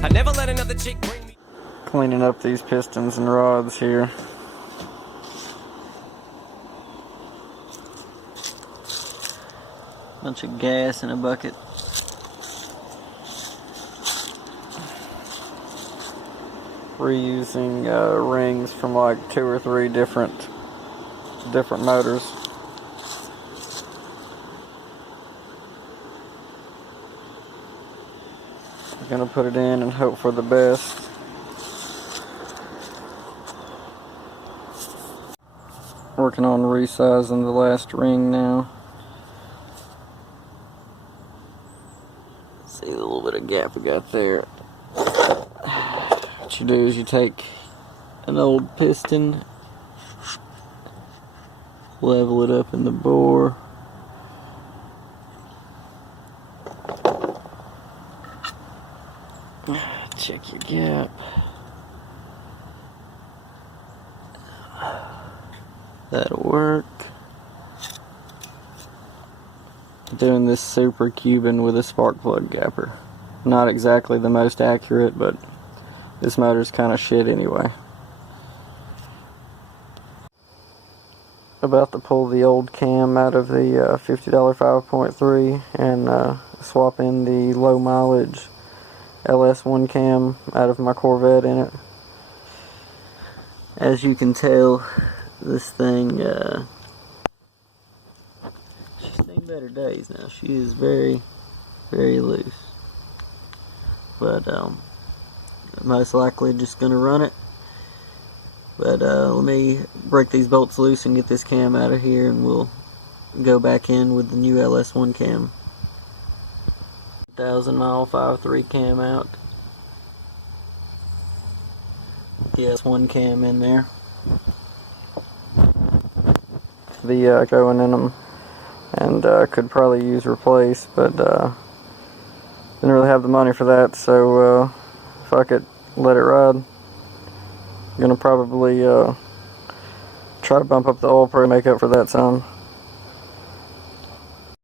I never let another chick bring me. Cleaning up these pistons and rods here. Bunch of gas in a bucket. Reusing rings from like 2 or 3 different motors. I'm gonna put it in and hope for the best. Working on resizing the last ring now. See the little bit of gap we got there. What you do is you take an old piston, level it up in the bore, check your gap. That'll work. Doing this super Cuban with a spark plug gapper. Not exactly the most accurate, but this motor's kind of shit anyway. About to pull the old cam out of the $50 5.3 and swap in the low mileage LS1 cam out of my Corvette in it. As you can tell, this thing she's seen better days now. She is very, very loose. But most likely just gonna run it. But let me break these bolts loose and get this cam out of here, and we'll go back in with the new LS1 cam. 1,000 mile 5.3 cam out. The LS1 cam in there. The going in them, and could probably use replace, but didn't really have the money for that, so fuck it, let it ride. I'm gonna probably try to bump up the oil pressure, make up for that some.